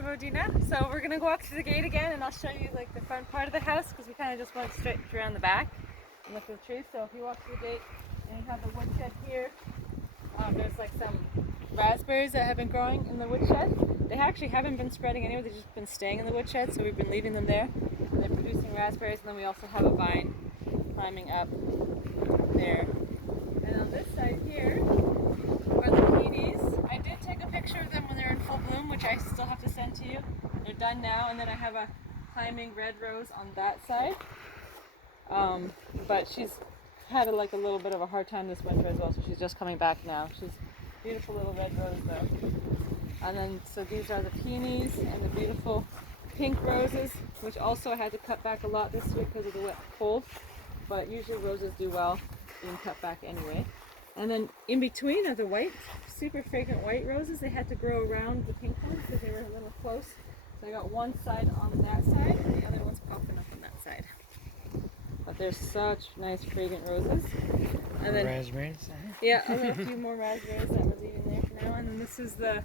Hi Bodina. So we're gonna go up to the gate again, and I'll show you like the front part of the house because we kind of just went straight around the back and look at the trees. So if you walk to the gate and you have the woodshed here, there's like some raspberries that have been growing in the woodshed. They actually haven't been spreading anywhere; they've just been staying in the woodshed. So we've been leaving them there. And they're producing raspberries, and then we also have a vine climbing up there. And on this side here are the peonies. I did take a picture of them when they're in full bloom, which I still have to send to you. They're done now, and then I have a climbing red rose on that side. But she's had a little bit of a hard time this winter as well, so she's just coming back now. She's a beautiful little red rose though. And then, so these are the peonies and the beautiful pink roses, which also I had to cut back a lot this week because of the wet cold. But usually roses do well being cut back anyway. And then in between are the white, super fragrant white roses. They had to grow around the pink ones because they were a little close. So I got one side on that side and the other one's popping up on that side. But they're such nice fragrant roses. And then raspberries. Yeah, a few more raspberries that we're leaving there for now. And then this is the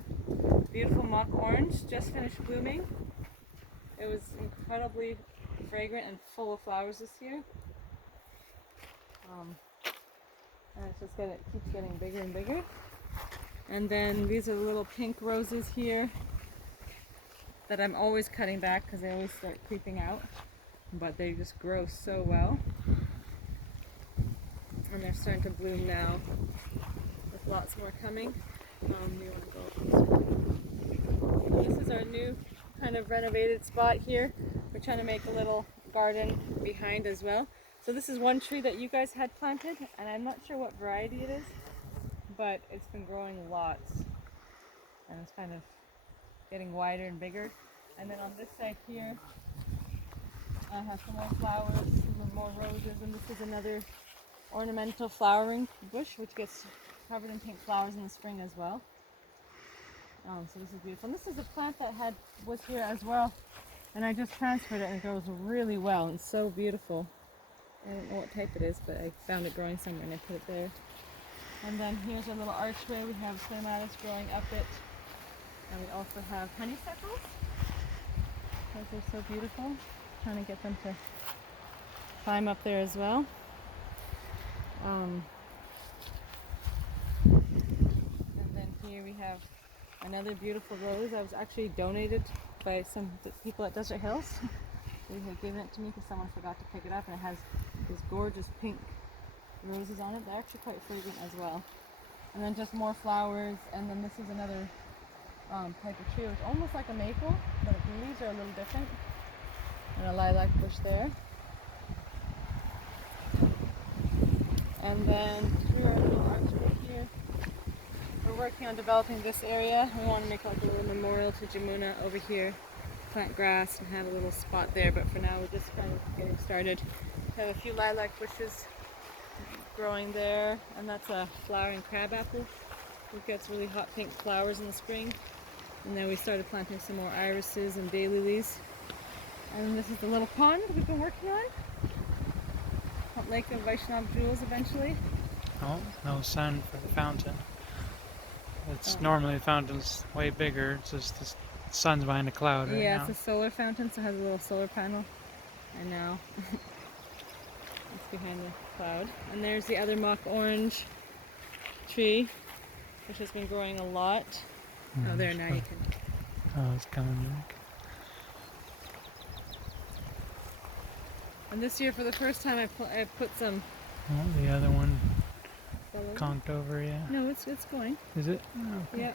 beautiful mock orange, just finished blooming. It was incredibly fragrant and full of flowers this year. And it's just keeps getting bigger and bigger. And then these are the little pink roses here that I'm always cutting back because they always start creeping out. But they just grow so well. And they're starting to bloom now with lots more coming. You want to go so this is our new kind of renovated spot here. We're trying to make a little garden behind as well. So this is one tree that you guys had planted, and I'm not sure what variety it is, but it's been growing lots, and it's kind of getting wider and bigger. And then on this side here, I have some more flowers, some more roses, and this is another ornamental flowering bush, which gets covered in pink flowers in the spring as well. So this is beautiful. And this is a plant that was here as well, and I just transferred it, and it grows really well and so beautiful. I don't know what type it is, but I found it growing somewhere and I put it there. And then here's our little archway. We have clematis growing up it. And we also have honeysuckles. Those are so beautiful. Trying to get them to climb up there as well. And then here we have another beautiful rose. I was actually donated by some people at Desert Hills. They had given it to me because someone forgot to pick it up, and it has these gorgeous pink roses on it. They're actually quite fragrant as well. And then just more flowers, and then this is another type of tree. It's almost like a maple, but the leaves are a little different. And a lilac bush there. And then through our little archway here, we're working on developing this area. We want to make like a little memorial to Jamuna over here. Plant grass and have a little spot there, but for now we're just kind of getting started. We have a few lilac bushes growing there, and that's a flowering crabapple. It gets really hot pink flowers in the spring. And then we started planting some more irises and daylilies. And this is the little pond we've been working on. Lake of Vaishnav Jewels eventually. Oh, no sun for the fountain. It's normally the fountain's way bigger. It's just the sun's behind a cloud right now. Yeah, it's a solar fountain, so it has a little solar panel. And now it's behind the cloud. And there's the other mock orange tree, which has been growing a lot. Oh, there, now you can. Oh, it's coming back. And this year, for the first time, I put some. Oh, the other one conked over, yeah. No, it's going. Is it? Oh, okay. Yeah.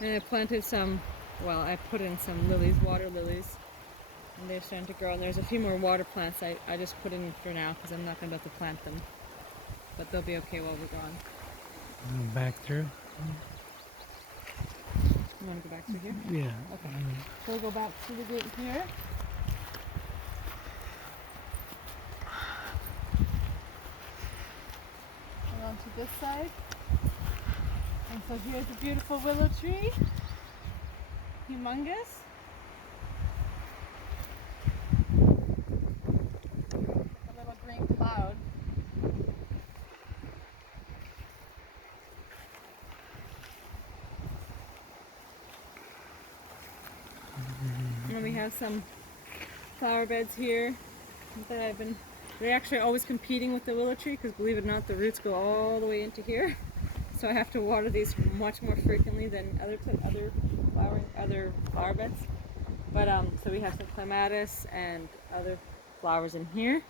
And I planted some. Well, I put in some lilies, water lilies, and they're starting to grow. And there's a few more water plants I just put in for now because I'm not going to be able to plant them, but they'll be okay while we're gone. Back through. You want to go back through here? Yeah. Okay. So we'll go back through the gate here. Onto this side. And so here's a beautiful willow tree. Humongous. A little green cloud. And we have some flower beds here that they're actually always competing with the willow tree because believe it or not, the roots go all the way into here. So I have to water these much more frequently than other flower beds. But so we have some clematis and other flowers in here.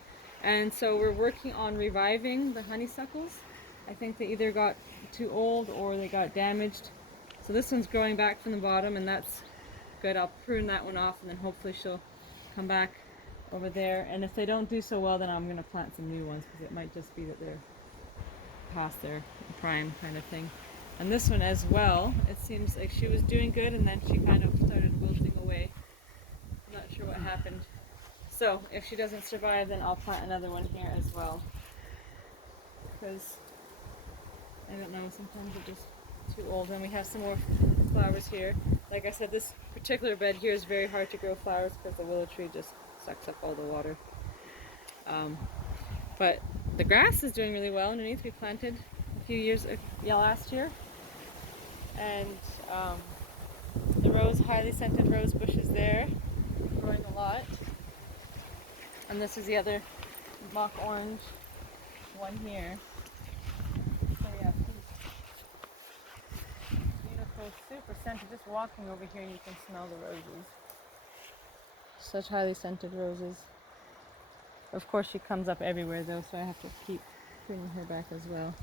And so we're working on reviving the honeysuckles. I think they either got too old or they got damaged. So this one's growing back from the bottom, and that's good. I'll prune that one off, and then hopefully she'll come back over there. And if they don't do so well, then I'm going to plant some new ones because it might just be that they're past their prime kind of thing. And this one as well, it seems like she was doing good, and then she kind of started wilting away. I'm not sure what happened. So if she doesn't survive, then I'll plant another one here as well. Because I don't know, sometimes they're just too old. And we have some more flowers here. Like I said, this particular bed here is very hard to grow flowers because the willow tree just sucks up all the water. But the grass is doing really well underneath. We planted a few years, last year. And the highly scented rose bushes there, growing a lot. And this is the other mock orange one here. So yeah, beautiful, super scented. Just walking over here, you can smell the roses. Such highly scented roses. Of course, she comes up everywhere though, so I have to keep pruning her back as well.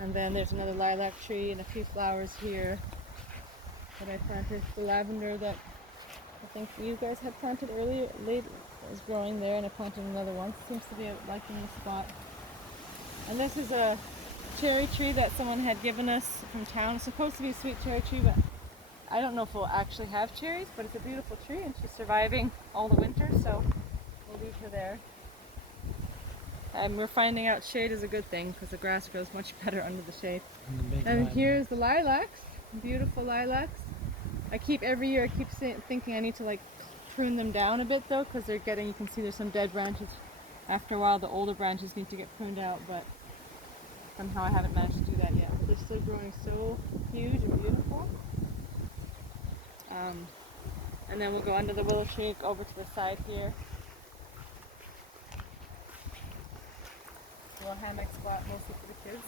And then there's another lilac tree and a few flowers here that I planted. The lavender that I think you guys had planted earlier, late, is growing there, and I planted another one. Seems to be liking the spot. And this is a cherry tree that someone had given us from town. It's supposed to be a sweet cherry tree, but I don't know if we'll actually have cherries, but it's a beautiful tree and she's surviving all the winter, so we'll leave her there. And we're finding out shade is a good thing because the grass grows much better under the shade. And here's the lilacs, beautiful lilacs. Every year I keep thinking I need to prune them down a bit though, because you can see there's some dead branches. After a while the older branches need to get pruned out, but somehow I haven't managed to do that yet. But they're still growing so huge and beautiful. And then we'll go under the willow tree, over to the side here. A little hammock spot mostly for the kids.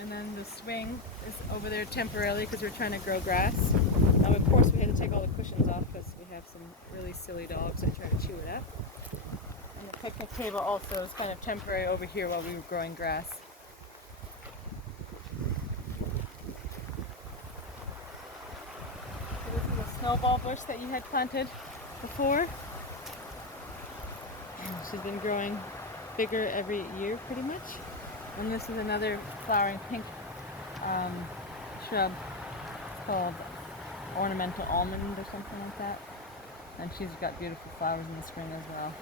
And then the swing is over there temporarily because we're trying to grow grass. Now of course we had to take all the cushions off because we have some really silly dogs that try to chew it up. And the picnic table also is kind of temporary over here while we were growing grass. So this is a snowball bush that you had planted before. And she's been growing bigger every year pretty much. And this is another flowering pink shrub. It's called ornamental almond or something like that. And she's got beautiful flowers in the spring as well.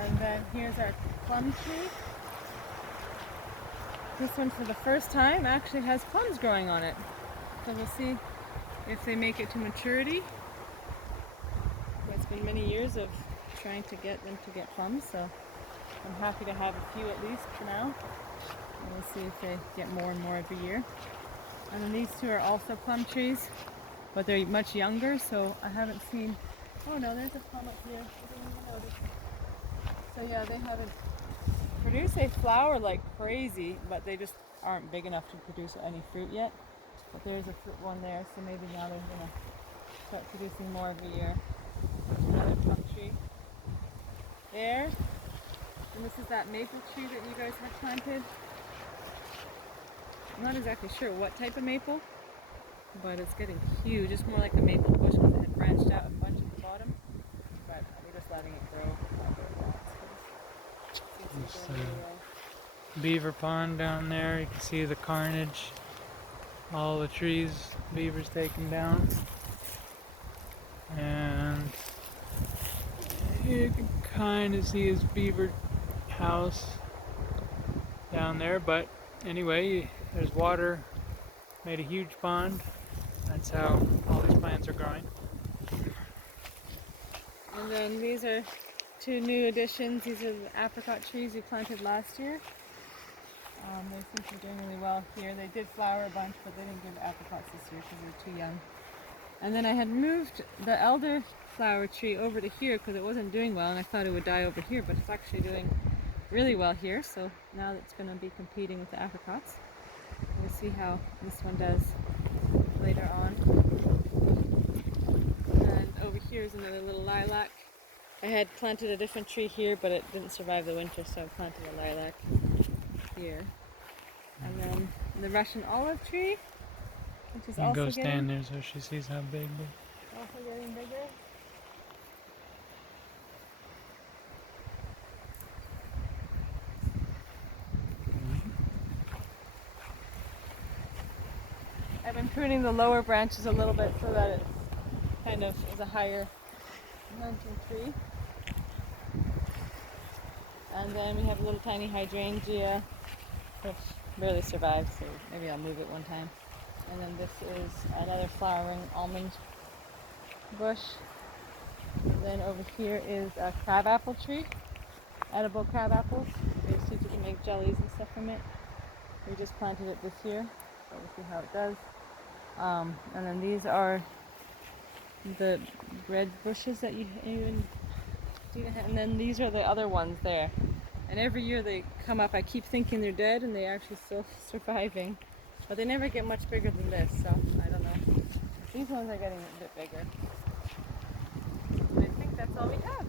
And then here's our plum tree. This one for the first time actually has plums growing on it. So we'll see if they make it to maturity. It's been many years of trying to get them to get plums, so I'm happy to have a few at least for now. And we'll see if they get more and more every year. And then these two are also plum trees, but they're much younger, so I haven't seen... Oh no, there's a plum up here. I didn't even notice. So yeah, they haven't produced a flower like crazy, but they just aren't big enough to produce any fruit yet. But there's a fruit one there, so maybe now they're going to start producing more every year. Another plum tree there. And this is that maple tree that you guys have planted. I'm not exactly sure what type of maple, but it's getting huge. It's more like a maple bush because it had branched out a bunch at the bottom. But we're just letting it grow. Beaver pond down there. You can see the carnage. All the trees, beavers taken down. And you can kind of see his beaver house down there, but anyway, there's water, made a huge pond. That's how all these plants are growing. And then these are two new additions. These are the apricot trees we planted last year. They seem to be doing really well here. They did flower a bunch, but they didn't give apricots this year because they're too young. And then I had moved the elderflower tree over to here because it wasn't doing well, and I thought it would die over here, but it's actually doing really well here. So now it's going to be competing with the apricots. We'll see how this one does later on. And over here is another little lilac. I had planted a different tree here, but it didn't survive the winter, so I planted a lilac here. And then the Russian olive tree, which is You also go getting, stand there so she sees how big they also getting bigger. I've been pruning the lower branches a little bit so that it kind of is a higher mountain tree. And then we have a little tiny hydrangea, which barely survived, so maybe I'll move it one time. And then this is another flowering almond bush. And then over here is a crabapple tree, edible crab apples. They seem to make jellies and stuff from it. We just planted it this year, so we'll see how it does. And then these are the red bushes that you even have, and then these are the other ones there. And every year they come up, I keep thinking they're dead, and they're actually still surviving. But they never get much bigger than this, so I don't know. These ones are getting a bit bigger. I think that's all we have.